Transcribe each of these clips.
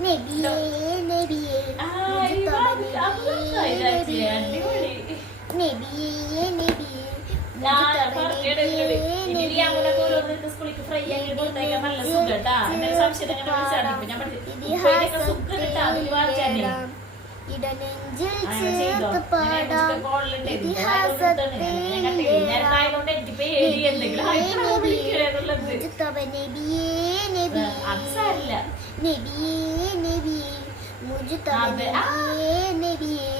നബിയേ നബിയേ മുജ്തബ നബിയേ നബിയേ നബിയേ ഇടനെഞ്ചിൽ ചേർത്ത് പാടാം ഇതിഹാസത്തെ മുജ്തബ നബിയേ നബിയേ നബിയേ നബിയേ മുജ്തബ നബിയേ നബിയേ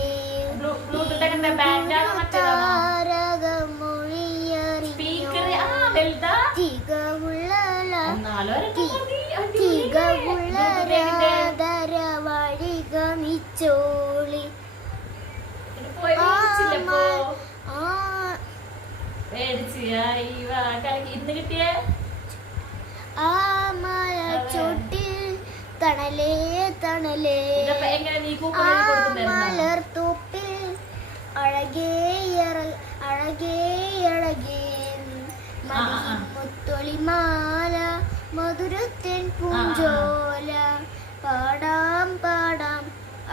വഴികമിച്ചോളി ഇന്ന് കിട്ടിയ ആ മല ചോട്ടിൽ തണലേ തണലേ ആ മലർത്തോപ്പിൽ അഴകേ അഴകേ അഴകേ മുത്തൊളിമാല മധുരത്തിൻ പൂഞ്ചോല പാടാം പാടാം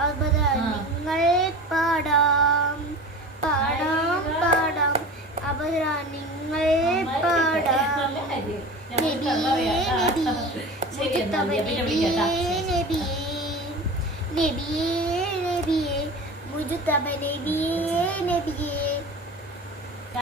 അപദാനങ്ങൾ പാടാം പാടാം പാടാം അപദാനങ്ങൾ പാടാം നബിയേ നബിയേ നബിയേ മുജ്തബ നബിയേ നബിയേ